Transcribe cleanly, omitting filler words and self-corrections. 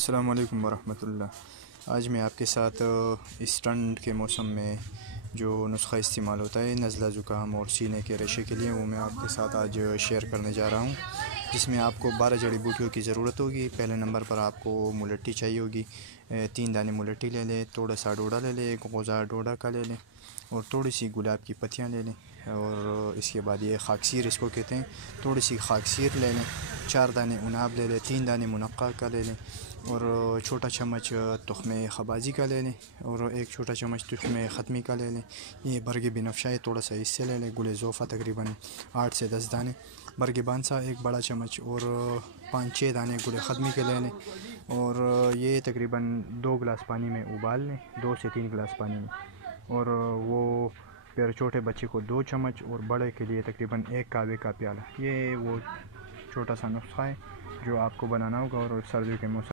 السلام علیکم ورحمۃ اللہ۔ آج میں آپ کے ساتھ اس ٹھنڈ کے موسم میں جو نسخہ استعمال ہوتا ہے نزلہ زکام اور سینے کے ریشے کے لیے، وہ میں آپ کے ساتھ آج شیئر کرنے جا رہا ہوں، جس میں آپ کو 12 جڑی بوٹیوں کی ضرورت ہوگی۔ پہلے نمبر پر آپ کو ملٹی چاہیے ہوگی، 3 دانے ملٹی لے لیں، تھوڑا سا ڈوڈا لے لیں، ایک غوزہ ڈوڈا کا لے لیں، اور تھوڑی سی گلاب کی پتیاں لے لیں، اور اس کے بعد یہ خاکسیر اس کو کہتے ہیں، تھوڑی سی خاکسیر لے لیں، 4 دانے عناب لے لیں، 3 دانے منقع کا لے لیں، اور چھوٹا چمچ تخم خبازی کا لے لیں، اور ایک چھوٹا چمچ تخم ختمی کا لے لیں۔ یہ برگ بنفشہ ہے، تھوڑا سا اس سے لے لیں۔ گل زوفہ تقریباً 8 سے 10 دانے، برگ بانسا ایک بڑا چمچ، اور 5-6 دانے گل ختمی کے لے لیں، اور یہ تقریباً 2 گلاس پانی میں ابال لیں، 2 سے 3 گلاس پانی میں، اور وہ پھر چھوٹے بچے کو 2 چمچ اور بڑے کے لیے تقریباً 1 کعوے کا پیالہ۔ یہ وہ چھوٹا سا نسخہ ہے جو آپ کو بنانا ہوگا، اور سردیوں کے موسم